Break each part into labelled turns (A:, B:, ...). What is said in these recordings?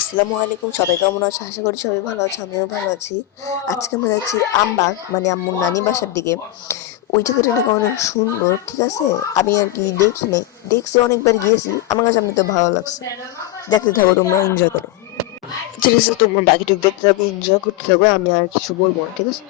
A: আসসালামু আলাইকুম, সবাই কেমন আছো? আশা করি সবাই ভালো আছো, আমিও ভালো আছি। আজকে আমরা যাচ্ছি আমবাগ মানে আম্মুর নানি বাসার দিকে। ওই জায়গাটা নাকি অনেক সুন্দর, ঠিক আছে? আমি আর কি দেখি নাই। দেখছি, অনেকবার গিয়েছি। আমার কাছে আমি তো ভালো লাগছে। দেখতে থাকো, তোমরা এনজয় করো। ঠিক আছে, তোমরা বাকিটুকু দেখতে থাকো এনজয় করতে থাকো, আমি আর কিছু বলব না, ঠিক আছে?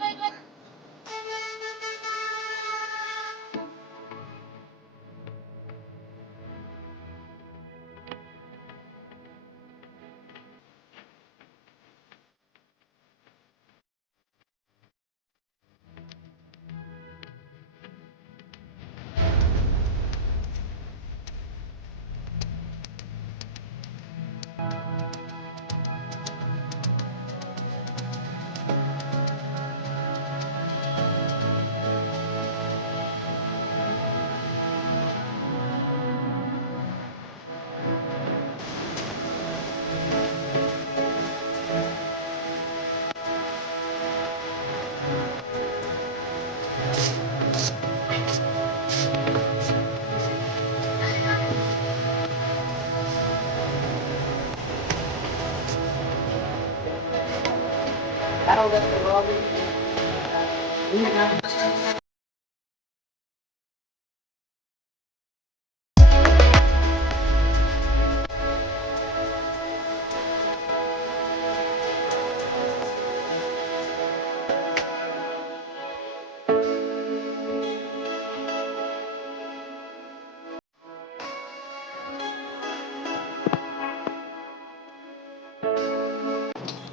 A: That'll lift the Robin.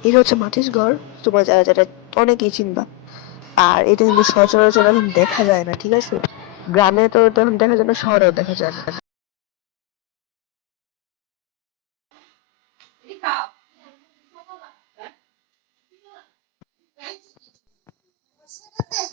A: এটা হচ্ছে মাটিসগড় তোমরা যারা যারা অনেকেই চিনবা। আর এটা কিন্তু সচরাচর এখন দেখা যায় না, ঠিক আছে? গ্রামে তো তখন দেখা যায় না, শহরেও দেখা যায় না।